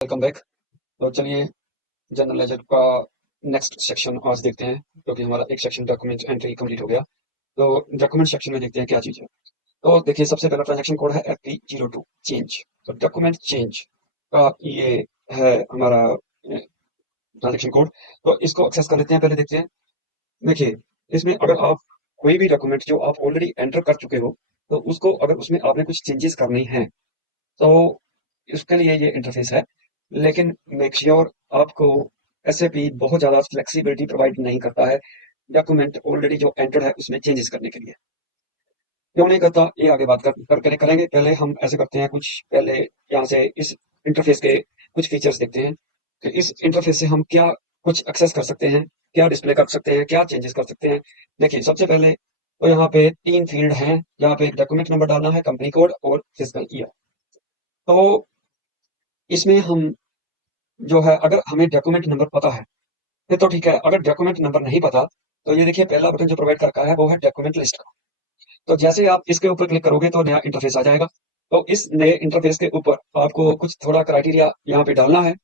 Welcome back. तो चलिए general ledger का नेक्स्ट सेक्शन आज देखते हैं, क्योंकि हमारा एक सेक्शन डॉक्यूमेंट एंट्री कंप्लीट हो गया। तो डॉक्यूमेंट सेक्शन में देखते हैं क्या चीज़ है। तो देखिए, सबसे पहला ट्रांजैक्शन कोड है FP02 चेंज। तो डॉक्यूमेंट चेंज का ये है हमारा ट्रांजैक्शन कोड। तो इसको एक्सेस कर लेते हैं। पहले देखते हैं। देखिए, इसमें अगर आप कोई भी डॉक्यूमेंट जो आप ऑलरेडी एंटर कर चुके हो, तो उसको अगर उसमें आपने कुछ चेंजेस करनी है तो इसके लिए ये इंटरफेस है। लेकिन मेक श्योर आपको एसएपी बहुत ज़्यादा फ्लेक्सिबिलिटी प्रोवाइड नहीं करता है डॉक्यूमेंट ऑलरेडी जो एंटर्ड है उसमें चेंजेस करने के लिए। क्यों नहीं करता, ये आगे बात करेंगे। पहले हम ऐसे करते हैं, कुछ पहले यहाँ से इस इंटरफेस के कुछ फीचर्स देखते हैं कि इस इंटरफेस से हम क्या कुछ एक्सेस कर सकते हैं, क्या डिस्प्ले कर सकते हैं, क्या चेंजेस कर सकते हैं। देखिए, सबसे पहले तो यहाँ पे 3 फील्ड हैं। यहाँ पे एक डॉक्यूमेंट नंबर डालना है, कंपनी कोड और फिजिकल ईयर। तो इसमें हम जो है, अगर हमें डॉक्यूमेंट नंबर पता है फिर तो ठीक है। अगर डॉक्यूमेंट नंबर नहीं पता तो ये देखिए, पहला बटन जो प्रोवाइड कर रखा है वो है डॉक्यूमेंट लिस्ट का। तो जैसे आप इसके ऊपर क्लिक करोगे तो नया इंटरफेस आ जाएगा। तो इस नए इंटरफेस के ऊपर आपको कुछ थोड़ा क्राइटेरिया यहाँ पे डालना है।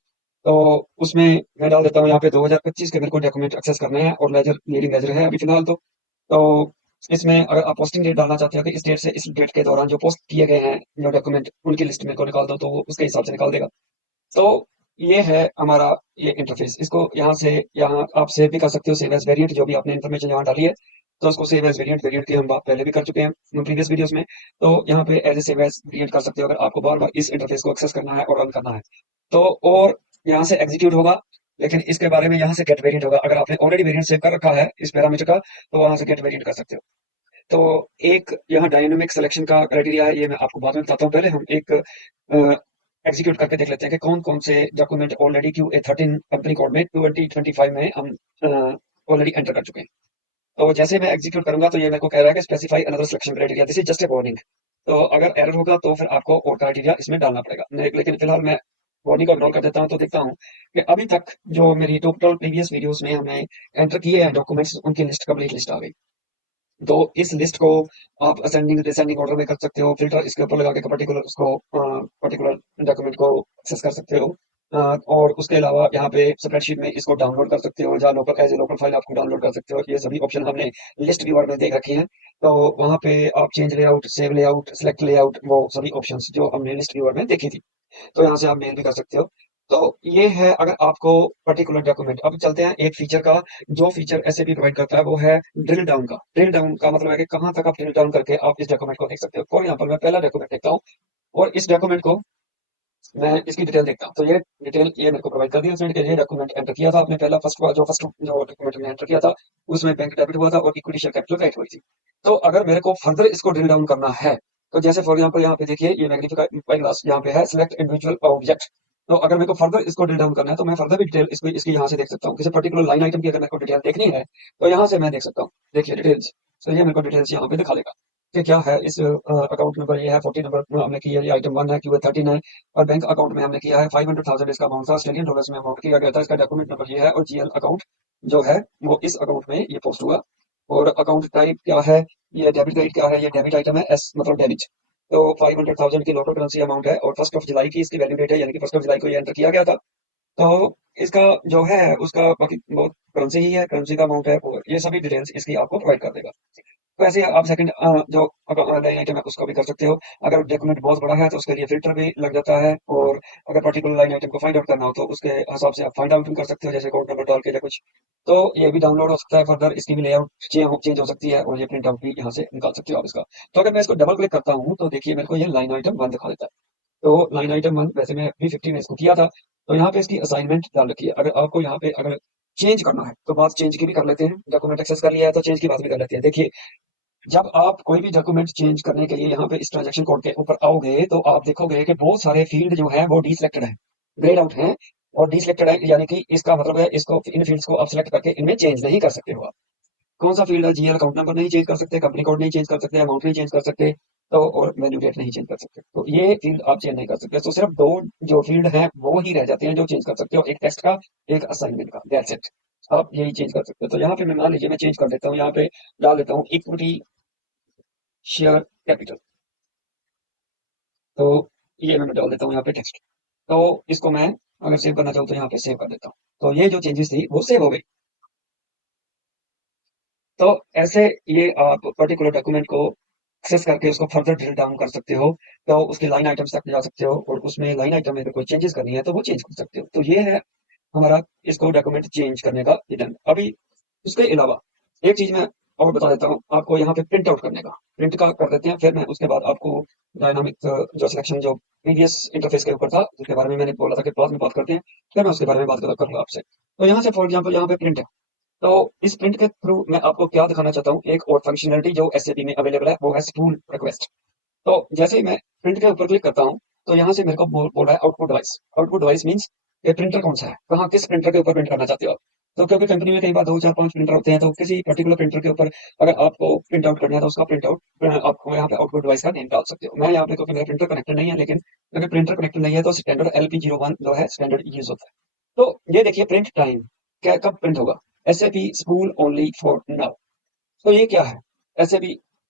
तो उसमें मैं डाल देता हूँ यहाँ पे 2025 के मेरे को डॉक्यूमेंट एक्सेस करने हैं और लेजर लीडिंग लेजर है अभी फिलहाल। तो इसमें अगर आप पोस्टिंग डेट डालना चाहते हो कि इस डेट से इस डेट के दौरान जो पोस्ट किए गए हैं जो डॉक्यूमेंट, उनकी लिस्ट मेरे को निकाल दो, तो वो उसके हिसाब से निकाल देगा। तो ये है हमारा ये इंटरफेस। इसको यहाँ से यहाँ आप सेव भी कर सकते हो, सेव एज वेरिएंट, जो भी आपने इन्फॉर्मेशन यहाँ डाली है। तो उसको सेव एज वेरिएंट, वेरिएंट की हम बात पहले भी कर चुके हैं प्रीवियस वीडियोस में। तो यहाँ पे as a save as variant कर सकते हो अगर आपको बार बार इस इंटरफेस को एक्सेस करना है और रन करना है। तो और यहाँ से एग्जीक्यूट होगा, लेकिन इसके बारे में यहाँ से गेट वेरिएंट होगा। अगर आपने ऑलरेडी वेरिएंट सेव कर रखा है इस पैरामीटर का, तो वहां से गेट वेरिएंट कर सकते हो। तो एक यहाँ डायनेमिक सिलेक्शन का क्राइटेरिया है, ये मैं आपको बाद में बताता हूँ। पहले हम एक एग्जीक्यूट करके देख लेते हैं कि कौन कौन से document already QA13 company code में 2025 में हम ऑलरेडी एंटर कर चुके हैं। तो जैसे मैं एग्जीक्यूट करूंगा तो ये मेरे को कह रहा है कि specify another selection criteria, this is just a warning. तो अगर एरर होगा तो फिर आपको और क्राइटेरिया इसमें डालना पड़ेगा। लेकिन फिलहाल मैं वार्निंग को इग्नोर कर देता हूँ। तो देखता हूँ कि अभी तक जो मेरी टोटल प्रीवियस वीडियोस में हमने एंटर किए हैं डॉक्यूमेंट्स, उनकी लिस्ट, कंप्लीट लिस्ट आ गई। तो इस लिस्ट को आप असेंडिंग डिसेंडिंग ऑर्डर में कर सकते हो। फिल्टर इसके ऊपर लगा के पर्टिकुलर उसको पर्टिकुलर डॉक्यूमेंट को एक्सेस कर सकते हो। और उसके अलावा यहाँ पे स्प्रेडशीट में इसको डाउनलोड कर सकते हो, या local as a local file आपको डाउनलोड कर सकते हो। ये सभी ऑप्शन हमने लिस्ट व्यूअर में देख रखे हैं। तो वहाँ पे आप change layout, save layout, select layout, वो सभी ऑप्शंस जो हमने लिस्ट व्यूअर में देखी थी। तो यहाँ से आप मेल भी कर सकते हो। तो ये है अगर आपको पर्टिकुलर डॉक्यूमेंट। अब चलते हैं एक फीचर का, जो फीचर एसएपी प्रोवाइड करता है वो है ड्रिल डाउन का। ड्रिल डाउन का मतलब है कि कहाँ तक आप ड्रिल डाउन करके आप इस डॉक्यूमेंट को देख सकते हो। फॉर एग्जाम्पल, मैं पहला डॉक्यूमेंट देखता हूँ और इस डॉक्यूमेंट को मैं इसकी डिटेल देखता हूँ। तो ये डिटेल ये मेरे को प्रोवाइड कर दी उसने कि ये डॉक्यूमेंट एंटर किया था आपने पहला, फर्स्ट जो डॉक्यूमेंट में एंटर किया था उसमें बैंक डेबिट हुआ था और इक्विटी शेयर कैपिटल क्रेडिट हुई थी। तो अगर मेरे को फर्दर इसको ड्रिल डाउन करना है, तो जैसे फॉर एग्जाम्पल यहाँ पे देखिए, ये मैग्नीफाई ग्लास यहाँ पे है, सिलेक्ट इंडिविजुअल ऑब्जेक्ट। तो अगर मेरे को फर्दर इसको ड्रिल डाउन करना है तो मैं फर्दर भी डिटेल इसको इसकी यहाँ से देख सकता हूँ। किसी पर्टिकुलर लाइन आइटम की अगर मेरे को डिटेल देखनी है तो यहाँ से मैं देख सकता हूँ। देखिए डिटेल्स, तो ये मेरे को डिटेल्स यहाँ पे दिखा देगा कि क्या है। इस अकाउंट नंबर ये है, 40 नंबर हमने किया, ये आइटम 1 है, QA13 है। और बैंक अकाउंट में हमने किया है 500,000 इसका अमाउंट था, ऑस्ट्रेलियन डॉलर्स में अमाउंट किया गया था। इसका डॉक्यूमेंट नंबर ये है और GL अकाउंट जो है वो इस अकाउंट में ये पोस्ट हुआ। और अकाउंट टाइप क्या है, ये डेबिट क्रेडिट क्या है, ये डेबिट आइटम है, एस मतलब डेबिट। तो 500,000 की लोकल करेंसी अमाउंट है और 1 जुलाई की इसकी वैल्यू डेट है, यानी कि 1 जुलाई को ये एंटर किया गया था। तो इसका जो है उसका बाकी बहुत करेंसी ही है, करेंसी का अमाउंट है, और ये सभी डिटेल्स इसकी आपको प्रोवाइड कर देगा। तो ऐसे आप सेकंड जो लाइन आइटम है उसको भी कर सकते हो। अगर डॉक्यूमेंट बहुत बड़ा है तो उसके लिए फिल्टर भी लग जाता है। और अगर पर्टिकुलर लाइन आइटम को फाइंड आउट करना हो तो उसके हिसाब से आप फाइंड आउट भी कर सकते हो, जैसे कोड नंबर डाल के या कुछ। तो ये भी डाउनलोड हो सकता है फर्दर, इसकी भी लेआउट चेंज हो सकती है और ये प्रिंट आउट भी यहाँ से निकाल सकते हो आप इसका। तो अगर मैं इसको डबल क्लिक करता हूँ तो देखिए मेरे को ये लाइन आइटम 1 दिखा देता है। तो लाइन आइटम 1 वैसे मैं B50 में इसको किया था। तो यहाँ पे इसकी असाइनमेंट डाल रखी है। अगर आपको यहाँ पे अगर चेंज करना है तो बात चेंज की भी कर लेते हैं। डॉक्यूमेंट एक्सेस कर लिया है तो चेंज की बात भी कर लेते हैं। देखिए, जब आप कोई भी डॉक्यूमेंट चेंज करने के लिए यहाँ पे इस ट्रांजैक्शन कोड के ऊपर आओगे तो आप देखोगे कि बहुत सारे फील्ड जो है वो डीसिलेक्टेड है, ग्रेड आउट है और डीसिलेक्टेड है। यानी कि इसका मतलब है इसको, इन फील्ड्स को आप सिलेक्ट करके इनमें चेंज नहीं कर सकते हो आप। कौन सा फील्ड है, GL अकाउंट नंबर नहीं चेंज कर सकते, कंपनी कोड नहीं चेंज कर सकते, अमाउंट नहीं चेंज कर सकते, तो और वैल्यू डेट नहीं चेंज कर सकते। तो ये फील्ड आप चेंज नहीं कर सकते। तो सिर्फ 2 जो फील्ड हैं वो ही रह जाते हैं जो चेंज कर सकते हो, एक टेक्स्ट का, एक असाइनमेंट का, दैट्स इट। आप यही चेंज कर सकते हो। तो यहाँ पे मैं मान लीजिए मैं चेंज कर देता हूँ, यहाँ पे डाल देता हूँ इक्विटी शेयर कैपिटल। तो ये मैं डाल देता हूँ यहाँ पे टेक्स्ट। तो इसको मैं अगर सेव करना चाहूँ तो यहाँ पे सेव कर देता हूँ। तो ये जो चेंजेस थी वो सेव हो गई। तो ऐसे ये आप पर्टिकुलर डॉक्यूमेंट को एक्सेस करके उसको फर्दर ड्रिल डाउन कर सकते हो। तो उसके लाइन आइटम्स तक जा सकते हो और उसमें लाइन आइटम में अगर कोई चेंजेस करनी है तो वो चेंज कर सकते हो। तो ये है हमारा इसको डॉक्यूमेंट चेंज करने का रिटर्न। अभी उसके अलावा एक चीज मैं और बता देता हूँ आपको यहाँ पे प्रिंट आउट करने का। प्रिंट का कर देते हैं, फिर मैं उसके बाद आपको डायनामिक जो सिलेक्शन जो प्रीवियस इंटरफेस के ऊपर था जिसके बारे में मैंने बोला था कि बाद में बात करते हैं, फिर मैं उसके बारे में बात करूंगा आपसे। तो यहाँ से फॉर एग्जाम्पल यहाँ पे प्रिंट है। तो इस प्रिंट के थ्रू मैं आपको क्या दिखाना चाहता हूँ, एक और फंक्शनलिटी जो एसएपी में अवेलेबल है वो है स्पूल रिक्वेस्ट। तो जैसे ही मैं प्रिंट के ऊपर क्लिक करता हूँ तो यहाँ से मेरे को बोल रहा है output device. Output device means ये प्रिंटर कौन सा है, कहाँ किस प्रिंटर के ऊपर प्रिंट करना चाहते हो आप। तो क्योंकि कंपनी में कई बार 2 4 5 प्रिंटर होते हैं, तो किसी पर्टिकुलर प्रिंटर के ऊपर अगर आपको प्रिंट आउट करना है तो उसका प्रिंट आउट आपको यहाँ पे आउटपुट डिवाइस का नेम डाल सकते हो। मैं यहाँ पे क्योंकि मेरा प्रिंटर कनेक्टेड नहीं है, लेकिन अगर प्रिंटर कनेक्टेड नहीं है तो स्टैंडर्ड LP01 जो है स्टैंडर्ड यूज होता है। तो ये देखिए प्रिंट टाइम क्या कब प्रिंट होगा, SAP spool only for now. तो ये क्या है SAP,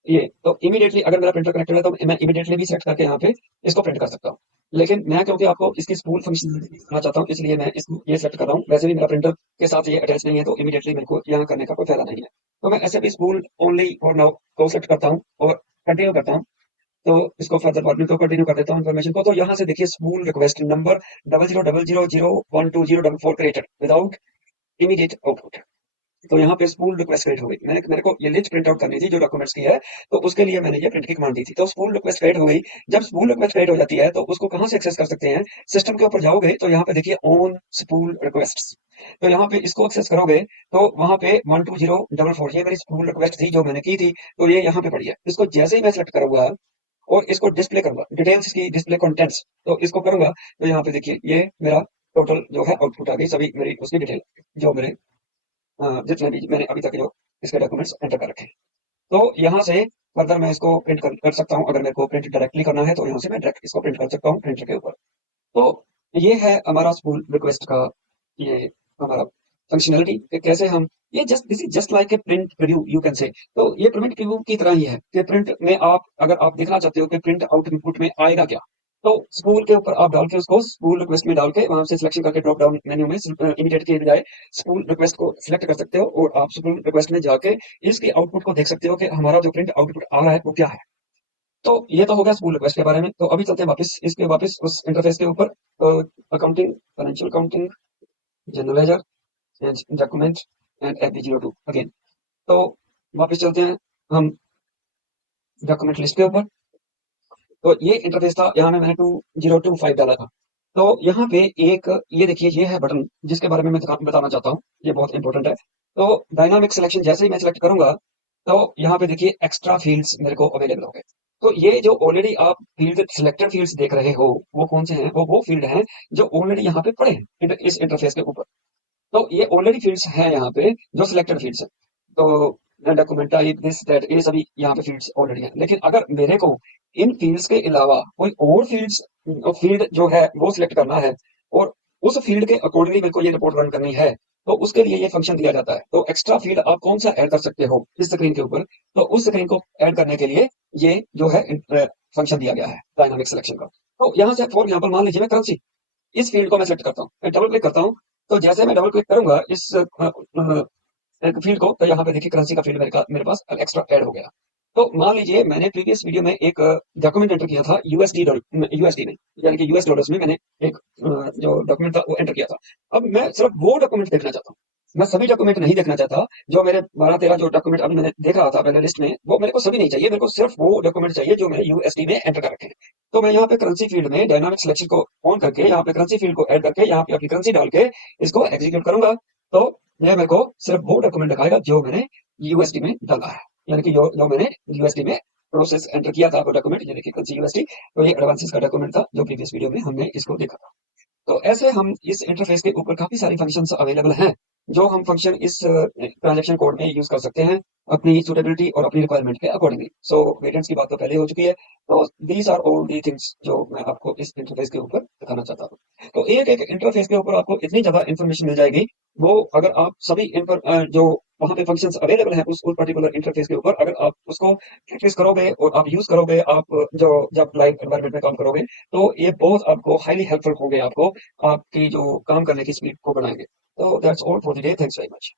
ये तो इमीडिएटली अगर मेरा प्रिंटर कनेक्टेड है तो मैं इमीडिएटली भी सेलेक्ट करके यहाँ पे इसको प्रिंट कर सकता हूँ। लेकिन मैं क्योंकि आपको इसकी स्पूल फंक्शन दिखाना चाहता हूँ इसलिए मैं इसको ये सेलेक्ट कर रहा हूँ। वैसे भी मेरा प्रिंटर के साथ ये अटैच नहीं है तो इमीडिएटली मेरे को यहाँ करने का कोई फायदा नहीं है। तो मैं SAP spool only for now को सेलेक्ट करता हूँ और कंटिन्यू करता हूँ। तो इसको फर्दर वर्ड को कंटिन्यू कर देता हूँ इन्फॉर्मेशन को। तो यहाँ से देखिए spool request number 0000012044 created without immediate output. तो यहाँ पे स्पूल रिक्वेस्ट क्रिएट हो गई। मैंने मेरे को ये लिस्ट प्रिंट आउट करनी थी जो डॉक्यूमेंट्स की है, तो उसके लिए मैंने ये प्रिंट की कमांड दी थी। तो स्पूल रिक्वेस्ट क्रिएट हो गई। जब स्पूल रिक्वेस्ट क्रिएट हो जाती है तो उसको कहाँ से एक्सेस कर सकते हैं, सिस्टम के ऊपर जाओगे तो यहाँ पे देखिए ऑन स्पूल रिक्वेस्ट। तो यहाँ पे इसको एक्सेस करोगे तो वहां पे 12044 ये मेरी स्पूल रिक्वेस्ट थी जो मैंने की थी। तो ये यहाँ पे पड़ी है। इसको जैसे ही मैं सेलेक्ट करूंगा और इसको डिस्प्ले करूंगा डिटेल्स की डिस्प्ले कंटेंट्स, तो इसको करूंगा तो यहाँ पे देखिए ये मेरा टोटल जो है आउटपुट आ गई, सभी मेरी उसकी डिटेल जो मेरे जितने भी मैंने अभी तक जो इसके डॉक्यूमेंट्स एंटर कर रखे हैं। तो यहाँ से फर्दर मैं इसको प्रिंट कर सकता हूँ। अगर मेरे को प्रिंट डायरेक्टली करना है तो यहाँ से मैं डायरेक्ट इसको प्रिंट कर सकता हूँ प्रिंटर के ऊपर। तो ये है हमारा स्पूल रिक्वेस्ट का ये हमारा फंक्शनलिटी कि कैसे हम ये just this is just like a print preview you can say. तो ये प्रिंट प्रीव्यू की तरह ही है कि प्रिंट में आप अगर आप देखना चाहते हो कि प्रिंट आउट इनपुट में आएगा क्या, तो स्पूल के ऊपर आप डाल के उसको स्पूल रिक्वेस्ट में डाल के वहां से सिलेक्शन करके ड्रॉप डाउन मेन्यू में इमीडिएट के बजाय स्पूल रिक्वेस्ट को सिलेक्ट कर सकते हो और आप स्पूल रिक्वेस्ट में जाके इसके आउटपुट को देख सकते हो कि हमारा जो प्रिंट आउटपुट आ रहा है वो क्या है। तो ये तो हो गया स्पूल रिक्वेस्ट के बारे में। तो अभी चलते हैं वापस इसके वापस उस इंटरफेस के ऊपर। Accounting, financial accounting, general ledger and document and FB02 again. तो वापस चलते हैं हम डॉक्यूमेंट लिस्ट के ऊपर। तो ये इंटरफेस था, यहाँ में मैंने 2025 डाला था। तो यहाँ पे एक ये देखिए ये है बटन जिसके बारे में मैं बताना चाहता हूँ, ये बहुत इंपॉर्टेंट है। तो डायनामिक सिलेक्शन जैसे ही मैं सिलेक्ट करूंगा तो यहाँ पे देखिए एक्स्ट्रा फील्ड्स मेरे को अवेलेबल हो गए। तो ये जो ऑलरेडी आप फील्ड सिलेक्टेड फील्ड्स देख रहे हो वो कौन से हैं, वो फील्ड हैं जो ऑलरेडी यहाँ पे पड़े हैं इस इंटरफेस के ऊपर। तो ये ऑलरेडी फील्ड्स हैं यहाँ पे जो सिलेक्टेड फील्ड्स हैं। तो डॉक्यूमेंट टाइप दिस दैट ये सभी यहाँ पे फील्ड्स ऑलरेडी हैं। लेकिन अगर मेरे को इन फील्ड्स के अलावा कोई और फील्ड्स फील्ड जो है वो सिलेक्ट करना है और उस फील्ड के अकॉर्डिंगली मेरे को ये रिपोर्ट रन करनी है, तो उसके लिए ये फंक्शन दिया जाता है। तो एक्स्ट्रा फील्ड आप कौन सा ऐड कर सकते हो इस स्क्रीन के ऊपर, तो उस स्क्रीन को ऐड करने के लिए ये जो है फंक्शन दिया गया है डायनामिक सिलेक्शन का। तो यहाँ से फॉर एग्जाम्पल मान लीजिए मैं करेंसी इस फील्ड को मैं सेलेक्ट करता हूँ, मैं डबल क्लिक करता हूँ। तो जैसे मैं डबल क्लिक करूंगा इस एक फील्ड को तो यहाँ पे देखिए करेंसी का फील्ड मेरे पास एक्स्ट्रा ऐड हो गया। तो मान लीजिए मैंने प्रीवियस वीडियो में एक डॉक्यूमेंट एंटर किया था यूएसडी में, यानी कि यूएस डॉलर्स में मैंने एक जो डॉक्यूमेंट था वो एंटर किया था। अब मैं सिर्फ वो डॉक्यूमेंट देखना चाहता हूँ, मैं सभी डॉक्यूमेंट नहीं देखना चाहता। जो मेरे 12 13 जो डॉक्यूमेंट अभी मैंने देख रहा था पहले लिस्ट में, वो मेरे को सभी नहीं चाहिए, मेरे को सिर्फ वो डॉक्यूमेंट चाहिए जो मैंने यूएसडी में एंटर कर रखे हैं। तो मैं यहाँ पे करेंसी फील्ड में डायनामिक सिलेक्शन को ऑन करके यहाँ पे करेंसी फील्ड को ऐड करके यहाँ पे अपनी करेंसी डाल के इसको एग्जीक्यूट करूंगा। तो यह मेरे को सिर्फ वो डॉक्यूमेंट दिखाएगा जो मैंने यूएसडी में डाला है, यानी कि जो मैंने यूएसडी में प्रोसेस एंटर किया था वो डॉक्यूमेंट, यानी कि करेंसी यूएसडी। तो ये एडवांसेस का डॉक्यूमेंट था जो प्रीवियस वीडियो में हमने इसको देखा था। तो ऐसे हम इस इंटरफेस के ऊपर काफी सारी फंक्शंस अवेलेबल हैं जो हम फंक्शन इस ट्रांजैक्शन कोड में यूज कर सकते हैं अपनी सुटेबिलिटी और अपनी रिक्वायरमेंट के अकॉर्डिंगली। सो वेरिएंट्स की बात तो पहले हो चुकी है। तो these are all the things जो मैं आपको इस इंटरफेस के ऊपर दिखाना चाहता हूँ। तो एक एक इंटरफेस के ऊपर आपको इतनी ज्यादा इंफॉर्मेशन मिल जाएगी, वो अगर आप सभी जो वहाँ पे फंक्शंस अवेलेबल हैं उस पर्टिकुलर इंटरफेस के ऊपर। अगर आप उसको प्रैक्टिस करोगे और आप यूज़ करोगे, आप जो जब लाइव एनवायरनमेंट में काम करोगे, तो ये बहुत आपको हाईली हेल्पफुल होंगे आपको, आपकी जो काम करने की स्पीड को बढ़ाएँगे। तो that's all for the day. Thanks very much.